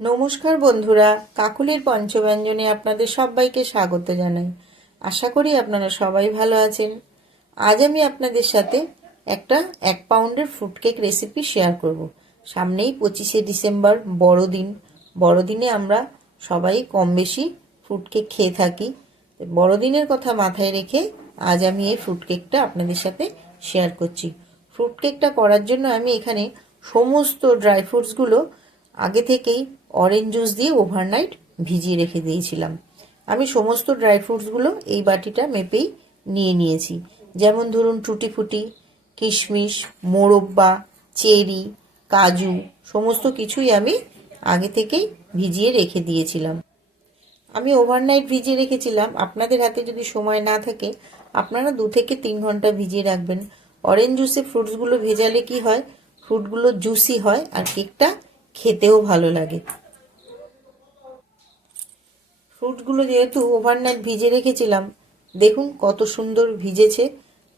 নমস্কার বন্ধুরা, কাকুলির পঞ্চব্যঞ্জনে আপনাদের সবাইকে স্বাগত জানাই। আশা করি আপনারা সবাই ভালো আছেন। আজ আমি আপনাদের সাথে একটা 1 পাউন্ডের ফ্রুট কেক রেসিপি শেয়ার করব। সামনেই 25শে ডিসেম্বর বড়দিন। বড়দিনে আমরা সবাই কম বেশি ফ্রুট কেক খেয়ে থাকি। বড়দিনের কথা মাথায় রেখে আজ আমি এই ফ্রুট কেকটা আপনাদের সাথে শেয়ার করছি। ফ্রুট কেকটা করার জন্য আমি এখানে সমস্ত ড্রাই ফ্রুটসগুলো আগে থেকেই অরেঞ্জ জুস দিয়ে ওভারনাইট ভিজিয়ে রেখে দিয়েছিলাম। আমি সমস্ত ড্রাই ফ্রুটসগুলো এই বাটিটা মেপেই নিয়ে নিয়েছি। যেমন ধরুন টুটি ফুটি, কিশমিশ, মোরব্বা, চেরি, কাজু সমস্ত কিছুই আমি আগে থেকেই ভিজিয়ে রেখে দিয়েছিলাম। আমি ওভারনাইট ভিজিয়ে রেখেছিলাম। আপনাদের হাতে যদি সময় না থাকে আপনারা 2 থেকে 3 ঘন্টা ভিজিয়ে রাখবেন। অরেঞ্জ জুসে ফ্রুটসগুলো ভেজালে কি হয়, ফ্রুটগুলো জুসি হয় আর কেকটা খেতেও ভালো লাগে। ফ্রুটসগুলো যেহেতু ওভারনাইট ভিজে রেখেছিলাম, দেখুন কত সুন্দর ভিজেছে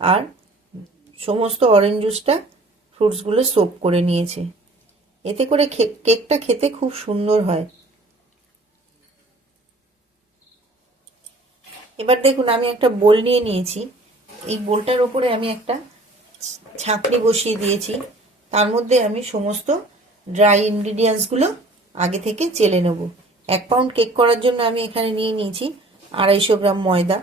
আর সমস্ত অরেঞ্জ জুসটা ফ্রুটসগুলো সোপ করে নিয়েছে। এতে করে কেকটা খেতে খুব সুন্দর হয়। এবার দেখুন আমি একটা বোল নিয়ে নিয়েছি। এই বোলটার ওপরে আমি একটা ছাঁকনি বসিয়ে দিয়েছি। তার মধ্যে আমি সমস্ত ড্রাই ইনগ্রিডিয়েন্টসগুলো আগে থেকে চেলে নেব। 1 পাউন্ড কেক করার জন্য আমি এখানে নিয়ে নিয়েছি 250 গ্রাম ময়দা,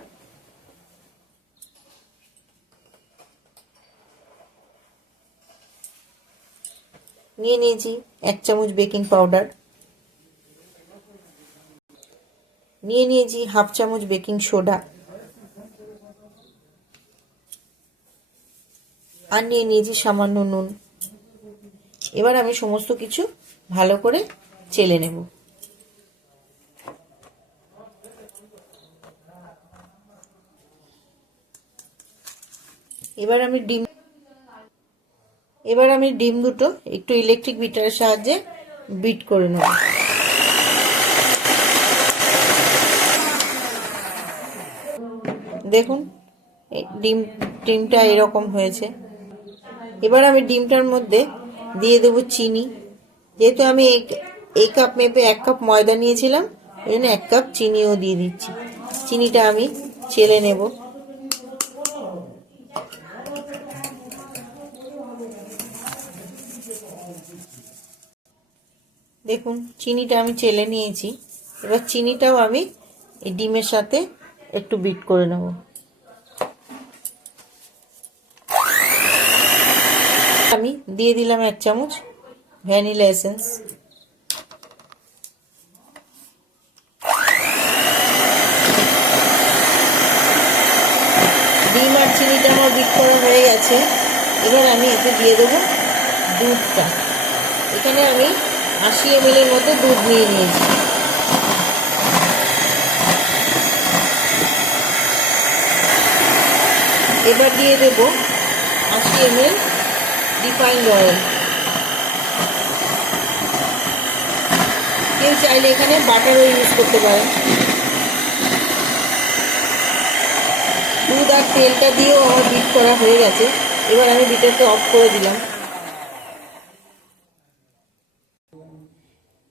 নিয়ে নিয়েছি 1 চামচ বেকিং পাউডার, নিয়ে নিয়েছি হাফ চামচ বেকিং সোডা আর নিয়ে নিয়েছি সামান্য নুন। এবার আমি সমস্ত কিছু ভালো করে চেলে নেব। এবার আমি ডিম দুটো একটু ইলেকট্রিক বিটারের সাহায্যে বিট করে নেব। দেখুন ডিমটা এরকম হয়েছে। এবার আমি ডিমটার মধ্যে দিয়ে দেব চিনি। যেহেতু আমি এই কাপ মেপে 1 কাপ ময়দা নিয়েছিলাম, ওই জন্য 1 কাপ চিনিও দিয়ে দিচ্ছি। চিনিটা আমি চেলে নেব। দেখুন চিনিটা আমি চেলে নিয়েছি। এবার চিনিটাও আমি এই ডিমের সাথে একটু বিট করে নেব। আমি দিয়ে দিলাম 1 চামচ ভ্যানিলা এসেন্স। ডিম আর চিনিটা আমার বিট করা হয়ে গেছে। এবার আমি এতে দিয়ে দেবো দুধটা। এখানে আমি 80 ml এর মতো দুধ নিয়ে নিয়েছি। এবার দিয়ে দেব 80 ml রিফাইন্ড অয়েল। কেউ চাইলে এখানে বাটারও ইউজ করতে পারেন। দুধ আর তেলটা দিয়েও আমার বিট করা হয়ে গেছে। এবার আমি বিটারটা অফ করে দিলাম।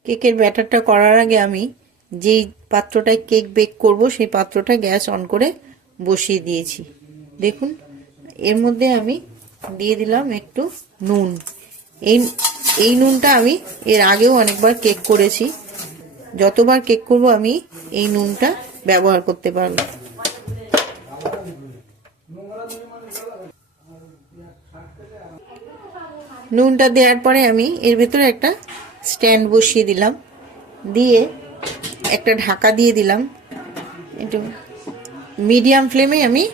কেকের ব্যাটারটা করার আগে আমি যেই পাত্রটায় কেক বেক করব সেই পাত্রটা গ্যাস অন করে বসিয়ে দিয়েছি। দেখুন এর মধ্যে আমি দিয়ে দিলাম একটু নুন। এই নুনটা আমি এর আগেও অনেকবার কেক করেছি। যতবার কেক করব আমি এই নুনটা ব্যবহার করতে পারবো। নুনটা দেওয়ার পরে আমি এর ভেতরে একটা স্ট্যান্ড বসিয়ে দিলাম, দিয়ে একটা ঢাকা দিয়ে দিলাম। একটু মিডিয়াম ফ্লেমে আমি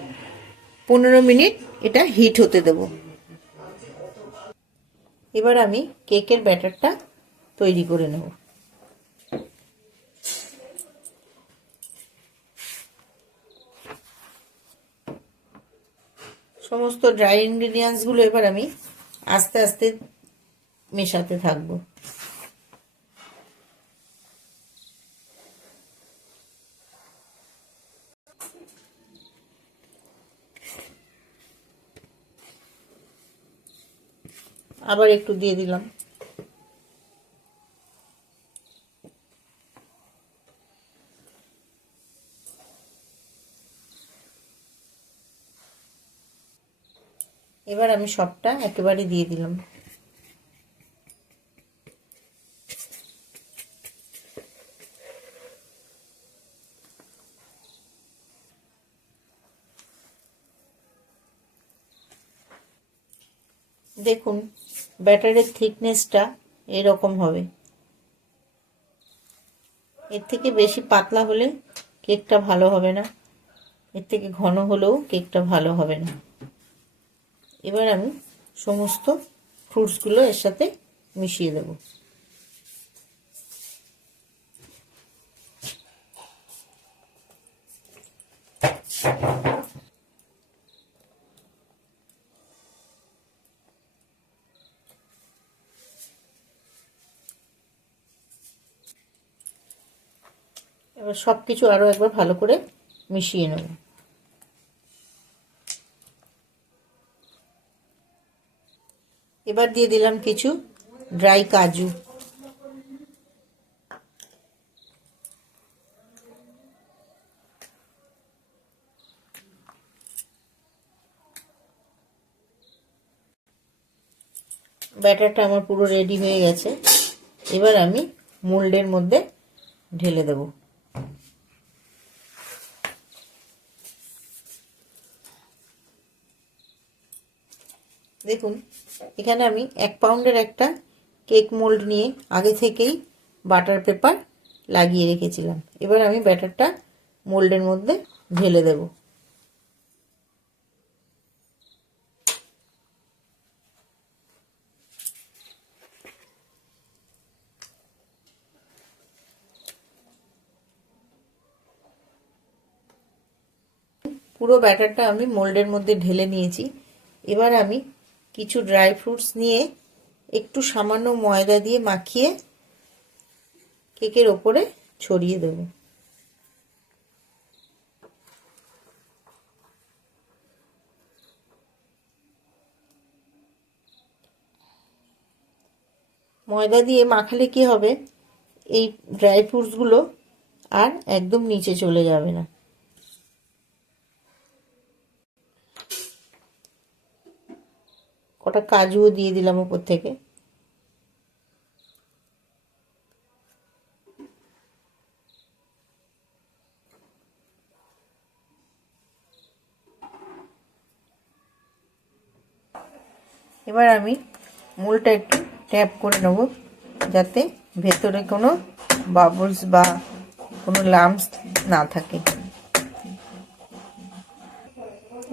15 মিনিট এটা হিট হতে দেব। এবার আমি কেকের ব্যাটারটা তৈরি করে নেব। সমস্ত ড্রাই ইনগ্রিডিয়েন্টসগুলো এবার আমি আস্তে আস্তে মেশাতে থাকবো। আবার একটু দিয়ে দিলাম। এবার আমি সবটা একেবারে দিয়ে দিলাম। দেখুন ব্যাটারের থিকনেসটা এরকম হবে। এর থেকে বেশি পাতলা হলে কেকটা ভালো হবে না, এর থেকে ঘন হলেও কেকটা ভালো হবে না। এবার আমি সমস্ত ফ্রুটসগুলো এর সাথে মিশিয়ে দেব। এবার সব কিছু আরও একবার ভালো করে মিশিয়ে নেব। এবার দিয়ে দিলাম কিছু ড্রাই কাজু। ব্যাটারটা আমার পুরো রেডি হয়ে গেছে। এবার আমি মোল্ডের মধ্যে ঢেলে দেব। দেখুন এখানে আমি 1 পাউন্ডের একটা কেক মোল্ড নিয়ে আগে থেকেই বাটার পেপার লাগিয়ে রেখেছিলাম। এবার আমি ব্যাটারটা মোল্ডের মধ্যে ঢেলে দেব। পুরো ব্যাটারটা আমি মোল্ডের মধ্যে ঢেলে নিয়েছি। এবার আমি কিছু ড্রাই ফ্রুটস নিয়ে একটু সামান্য ময়দা দিয়ে মাখিয়ে কেকের ওপরে ছড়িয়ে দেব। ময়দা দিয়ে মাখালে কি হবে, এই ড্রাই ফ্রুটসগুলো আর একদম নিচে চলে যাবে না। কটা কাজুও দিয়ে দিলাম উপর থেকে। এবার আমি মোলটা একটু ট্যাপ করে নেব যাতে ভেতরে কোনো বাবলস বা কোনো লাম্পস না থাকে।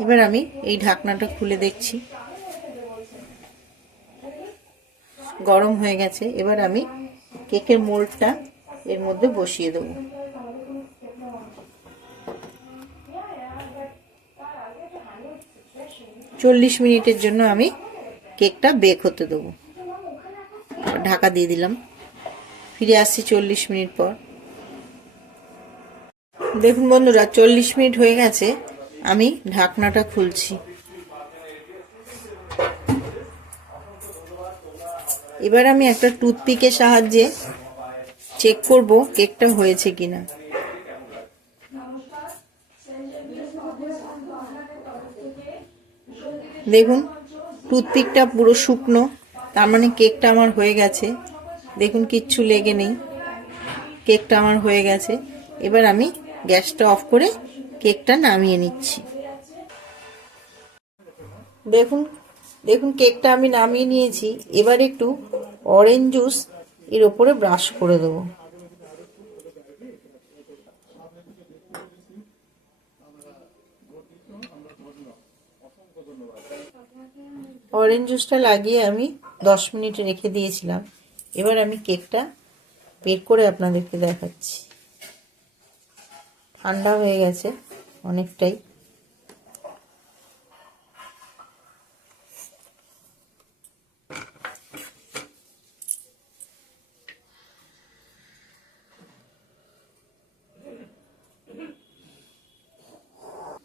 এবার আমি এই ঢাকনাটা খুলে দেখছি, গরম হয়ে গেছে। এবার আমি কেকের মোল্ডটা এর মধ্যে বসিয়ে দেব। চল্লিশ মিনিটের জন্য আমি কেকটা বেক হতে দেবো। ঢাকা দিয়ে দিলাম। ফিরে আসছি 40 মিনিট পর। দেখুন বন্ধুরা 40 মিনিট হয়ে গেছে, আমি ঢাকনাটা খুলছি। এবার আমি একটা টুথপিকের সাহায্যে চেক করব কেকটা হয়েছে কিনা। দেখুন টুথপিকটা পুরো শুকনো, তার মানে কেকটা আমার হয়ে গেছে। দেখুন কিচ্ছু লেগে নেই, কেকটা আমার হয়ে গেছে। এবার আমি গ্যাসটা অফ করে কেকটা নামিয়ে নিচ্ছি। দেখুন দেখুন কেকটা আমি নামিয়ে নিয়েছি। এবার একটু অরেঞ্জ জুস এর ওপরে ব্রাশ করে দেবো। অরেঞ্জ জুসটা লাগিয়ে আমি 10 মিনিট রেখে দিয়েছিলাম। এবার আমি কেকটা বের করে আপনাদেরকে দেখাচ্ছি। ঠান্ডা হয়ে গেছে অনেকটাই।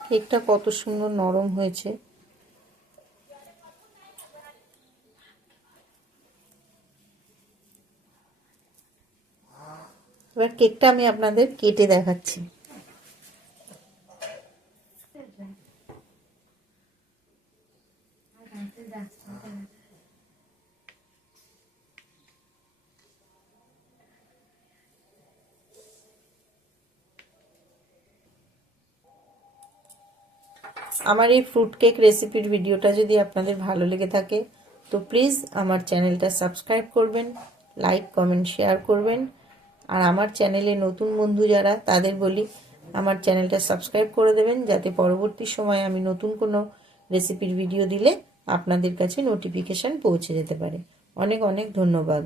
কেকটা কত সুন্দর নরম হয়েছে। এবার কেকটা আমি আপনাদের কেটে দেখাচ্ছি। আমার এই ফ্রুট কেক রেসিপির ভিডিওটা যদি আপনাদের ভালো লেগে থাকে তো প্লিজ আমার চ্যানেলটা সাবস্ক্রাইব করবেন, লাইক কমেন্ট শেয়ার করবেন। আর আমার চ্যানেলে নতুন বন্ধু যারা তাদের বলি আমার চ্যানেলটা সাবস্ক্রাইব করে দেবেন, যাতে পরবর্তী সময়ে আমি নতুন কোনো রেসিপির ভিডিও দিলে আপনাদের কাছে নোটিফিকেশান পৌঁছে যেতে পারে। অনেক অনেক ধন্যবাদ।